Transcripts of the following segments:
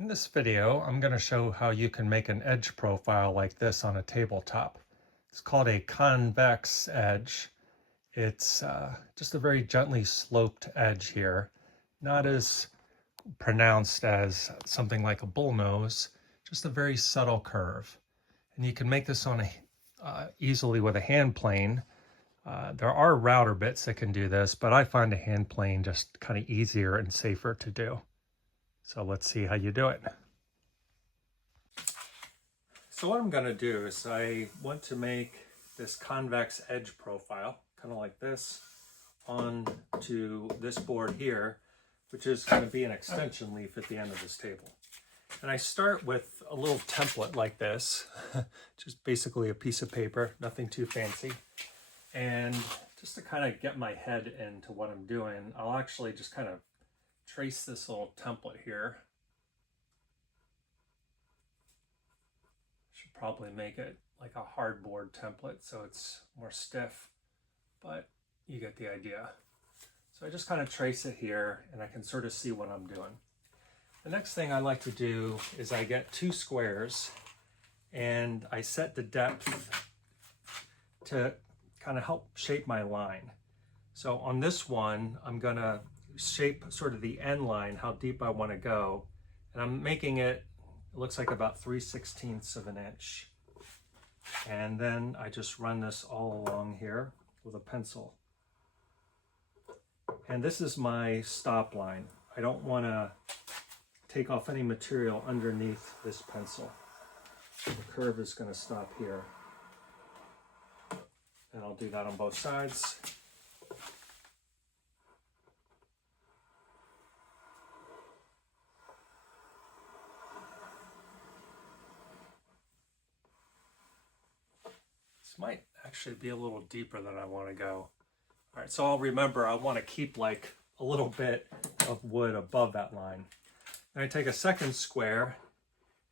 In this video, I'm going to show how you can make an edge profile like this on a tabletop. It's called a convex edge. It's just a very gently sloped edge here, not as pronounced as something like a bullnose, just a very subtle curve. And you can make this on easily with a hand plane. There are router bits that can do this, but I find a hand plane just kind of easier and safer to do. So let's see how you do it. So what I'm going to do is I want to make this convex edge profile, kind of like this, onto this board here, which is going to be an extension leaf at the end of this table. And I start with a little template like this, just basically a piece of paper, nothing too fancy. And just to kind of get my head into what I'm doing, I'll actually just kind of trace this little template here. Should probably make it like a hardboard template so it's more stiff, but you get the idea. So I just kind of trace it here and I can sort of see what I'm doing. The next thing I like to do is I get two squares and I set the depth to kind of help shape my line. So on this one, I'm gonna shape sort of the end line, how deep I want to go, and I'm making it looks like about 3/16 of an inch, and then I just run this all along here with a pencil, and this is my stop line. I don't want to take off any material underneath this pencil. The curve is going to stop here, and I'll do that on both sides. Might actually be a little deeper than I want to go. All right, so I'll remember I want to keep like a little bit of wood above that line. Then I take a second square,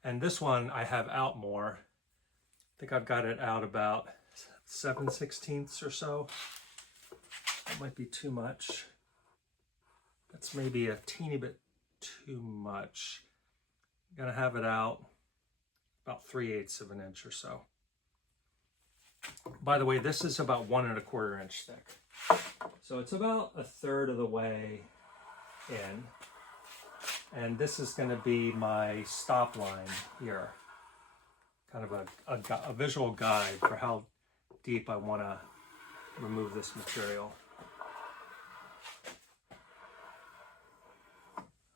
and this one I have out more. I think I've got it out about 7/16 or so. That might be too much. That's maybe a teeny bit too much. I'm gonna have it out about 3/8 of an inch or so. By the way, this is about 1 1/4 inch thick. So it's about a third of the way in. And this is going to be my stop line here. Kind of a visual guide for how deep I want to remove this material.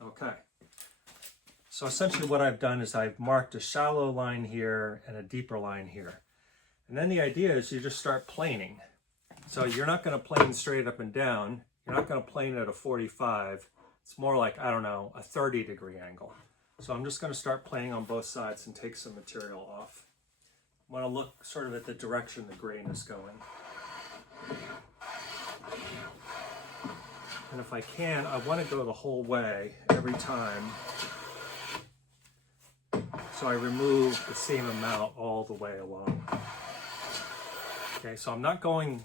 Okay. So essentially what I've done is I've marked a shallow line here and a deeper line here. And then the idea is you just start planing. So you're not going to plane straight up and down. You're not going to plane at a 45. It's more like, I don't know, a 30-degree angle. So I'm just going to start planing on both sides and take some material off. I want to look sort of at the direction the grain is going. And if I can, I want to go the whole way every time. So I remove the same amount all the way along. Okay, so I'm not going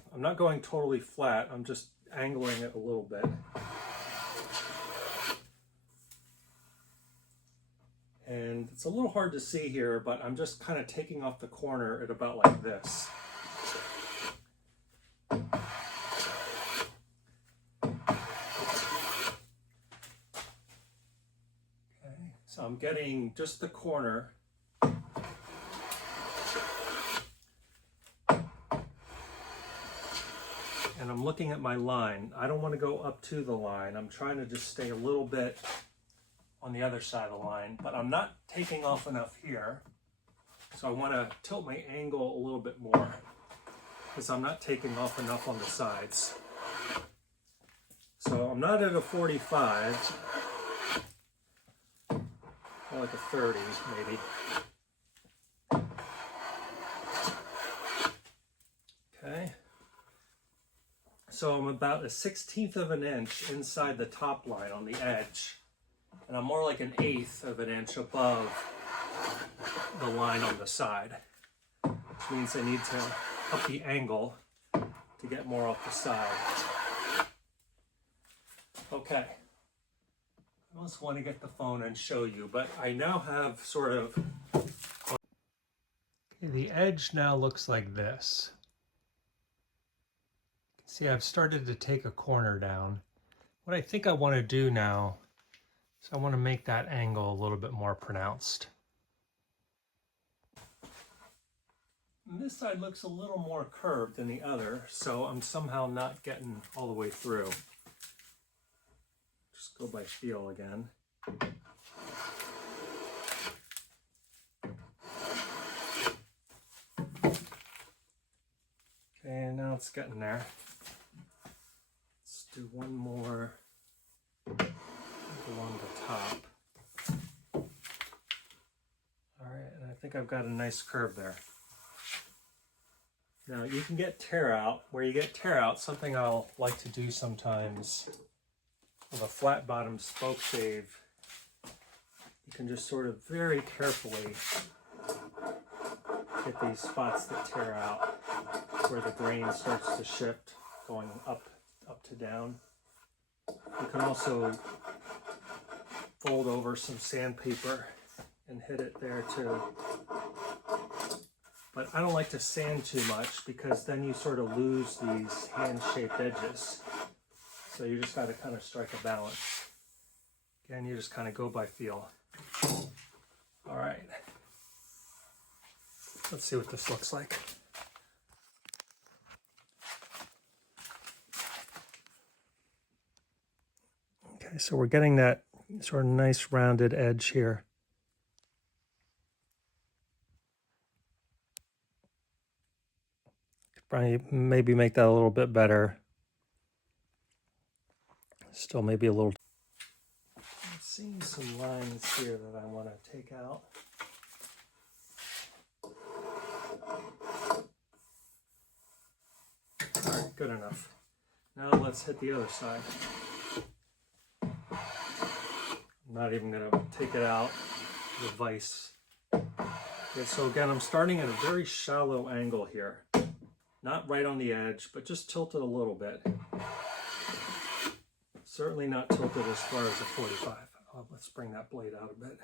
totally flat. I'm just angling it a little bit. And it's a little hard to see here, but I'm just kind of taking off the corner at about like this. Okay, so I'm getting just the corner. And I'm looking at my line. I don't want to go up to the line. I'm trying to just stay a little bit on the other side of the line, but I'm not taking off enough here. So I want to tilt my angle a little bit more because I'm not taking off enough on the sides. So I'm not at a 45, more like a 30 maybe. Okay. So I'm about 1/16 of an inch inside the top line on the edge. And I'm more like 1/8 of an inch above the line on the side. Which means I need to up the angle to get more off the side. Okay. I almost want to get the phone and show you, but I now have sort of... Okay, the edge now looks like this. See, I've started to take a corner down. What I think I want to do now is I want to make that angle a little bit more pronounced. And this side looks a little more curved than the other, so I'm somehow not getting all the way through. Just go by feel again. Okay, now it's getting there. Let's do one more along the top. All right, and I think I've got a nice curve there. Now you can get tear out. Where you get tear out, something I'll like to do sometimes with a flat bottom spoke shave, you can just sort of very carefully get these spots that tear out where the grain starts to shift going up to down. You can also fold over some sandpaper and hit it there too. But I don't like to sand too much because then you sort of lose these hand-shaped edges. So you just got to kind of strike a balance. Again, you just kind of go by feel. All right. Let's see what this looks like. Okay, so we're getting that sort of nice rounded edge here. Probably maybe make that a little bit better. Still maybe a little. I'm seeing some lines here that I want to take out. All right, good enough. Now let's hit the other side. I'm not even going to take it out, the vise. Okay, so again, I'm starting at a very shallow angle here. Not right on the edge, but just tilted a little bit. Certainly not tilted as far as a 45. Oh, let's bring that blade out a bit.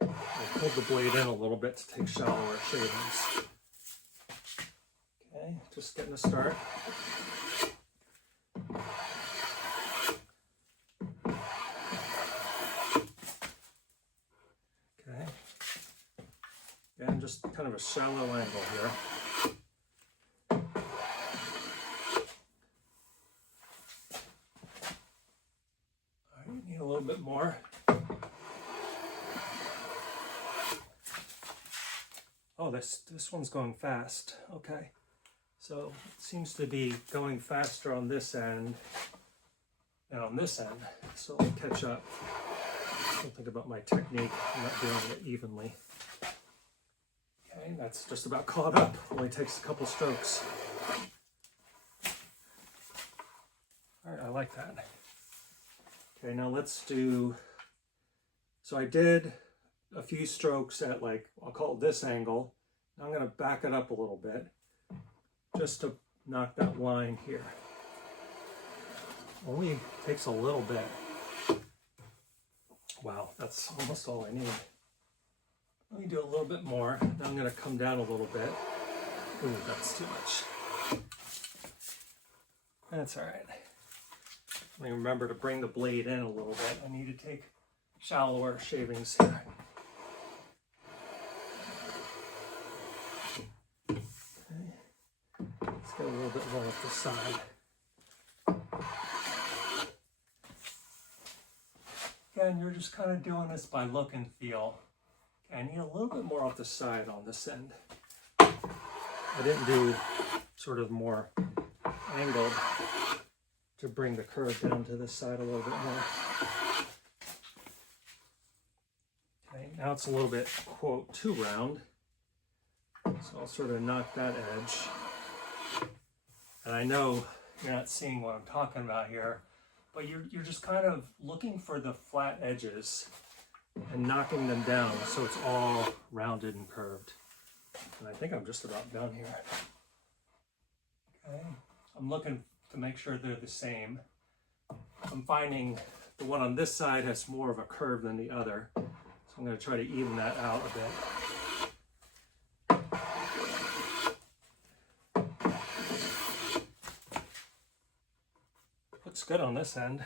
I'll pull the blade in a little bit to take shallower shavings. Okay, just getting a start. Okay. Again, just kind of a shallow angle here. I need a little bit more. Oh, this one's going fast. Okay. So it seems to be going faster on this end than on this end. So I'll catch up. Don't think about my technique. I'm not doing it evenly. Okay, that's just about caught up. Only takes a couple strokes. All right, I like that. Okay, now let's do, so I did a few strokes at like, I'll call it this angle. Now I'm going to back it up a little bit just to knock that line here. Only takes a little bit. Wow, that's almost all I need. Let me do a little bit more. Now I'm going to come down a little bit. Ooh, that's too much. That's all right. Let me remember to bring the blade in a little bit. I need to take shallower shavings here. Okay. Let's get a little bit more off the side. Again, you're just kind of doing this by look and feel. Okay, I need a little bit more off the side on this end. I didn't do sort of more angled to bring the curve down to this side a little bit more. Okay, now it's a little bit, quote, too round. So I'll sort of knock that edge. And I know you're not seeing what I'm talking about here, but you're just kind of looking for the flat edges and knocking them down so it's all rounded and curved. And I think I'm just about done here. Okay, I'm looking to make sure they're the same. I'm finding the one on this side has more of a curve than the other. So I'm going to try to even that out a bit. Looks good on this end.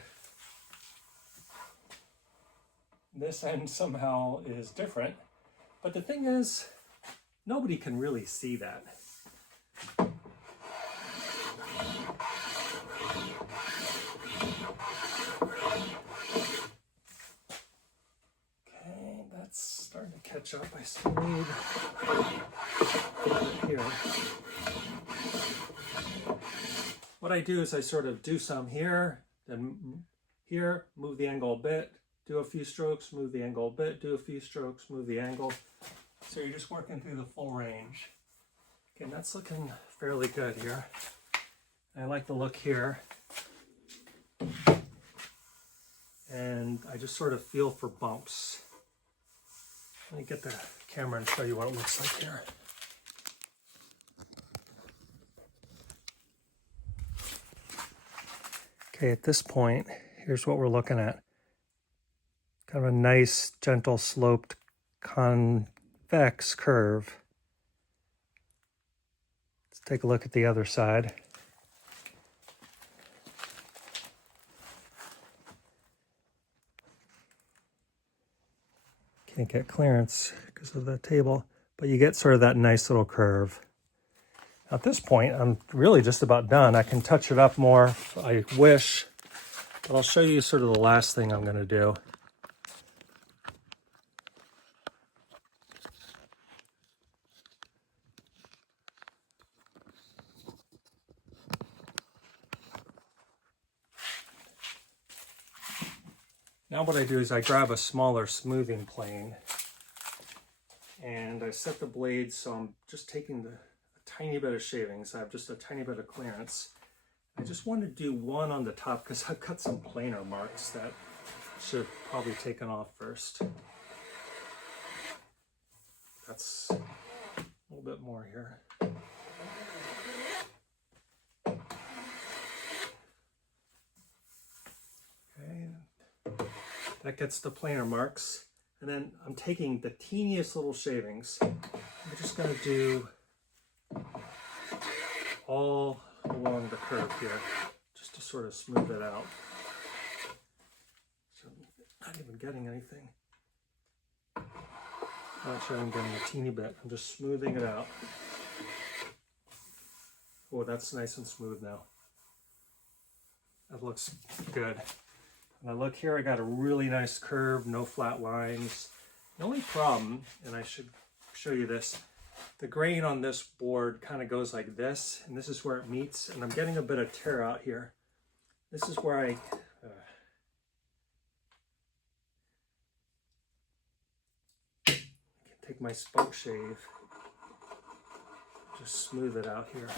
This end somehow is different, but the thing is, nobody can really see that. Okay, that's starting to catch up. I still need it here. What I do is I sort of do some here, then here, move the angle a bit, do a few strokes, move the angle a bit, do a few strokes, move the angle. So you're just working through the full range. Okay, and that's looking fairly good here. I like the look here. And I just sort of feel for bumps. Let me get the camera and show you what it looks like here. Okay, at this point, here's what we're looking at. Kind of a nice, gentle, sloped, convex curve. Let's take a look at the other side. Can't get clearance because of the table, but you get sort of that nice little curve. At this point, I'm really just about done. I can touch it up more if I wish, but I'll show you sort of the last thing I'm going to do. Now what I do is I grab a smaller smoothing plane and I set the blades so I'm just taking a tiny bit of shavings. I have just a tiny bit of clearance. I just want to do one on the top because I've got some planer marks that should have probably taken off first. That's a little bit more here. Okay. That gets the planer marks. And then I'm taking the teeniest little shavings. I'm just going to do all along the curve here, just to sort of smooth it out. So I'm not even getting anything. Not sure I'm getting a teeny bit. I'm just smoothing it out. Oh, that's nice and smooth now. That looks good. Now look here, I got a really nice curve, no flat lines. The only problem, and I should show you this, the grain on this board kind of goes like this, and this is where it meets, and I'm getting a bit of tear out here. This is where I can take my spokeshave, just smooth it out here.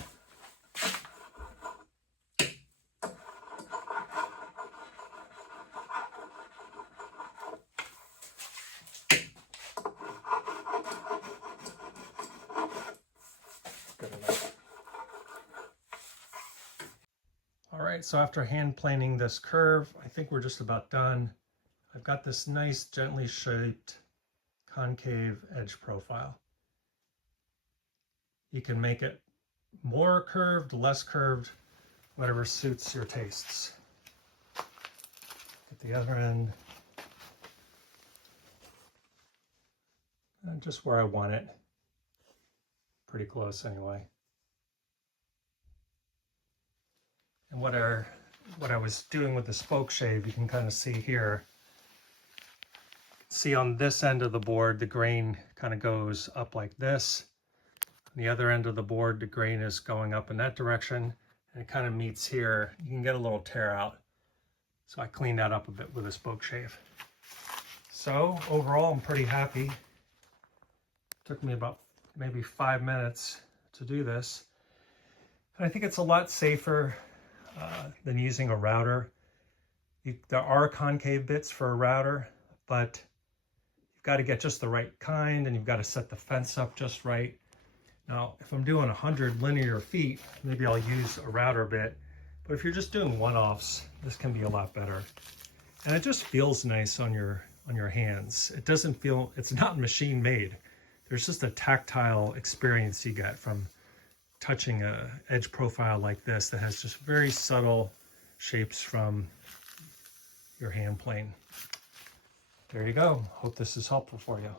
Alright, so after hand planing this curve, I think we're just about done. I've got this nice gently shaped concave edge profile. You can make it more curved, less curved, whatever suits your tastes. Get the other end. And just where I want it. Pretty close anyway. And what I was doing with the spokeshave, you can kind of see here. See on this end of the board, the grain kind of goes up like this. On the other end of the board, the grain is going up in that direction, and it kind of meets here. You can get a little tear out. So I cleaned that up a bit with a spokeshave. So overall, I'm pretty happy. Took me about maybe 5 minutes to do this. And I think it's a lot safer than using a router. There are concave bits for a router, but you've got to get just the right kind, and you've got to set the fence up just right. Now, if I'm doing 100 linear feet, maybe I'll use a router bit, But if you're just doing one-offs, this can be a lot better. And it just feels nice on your hands. It doesn't feel, it's not machine made. There's just a tactile experience you get from touching a edge profile like this that has just very subtle shapes from your hand plane. There you go. Hope this is helpful for you.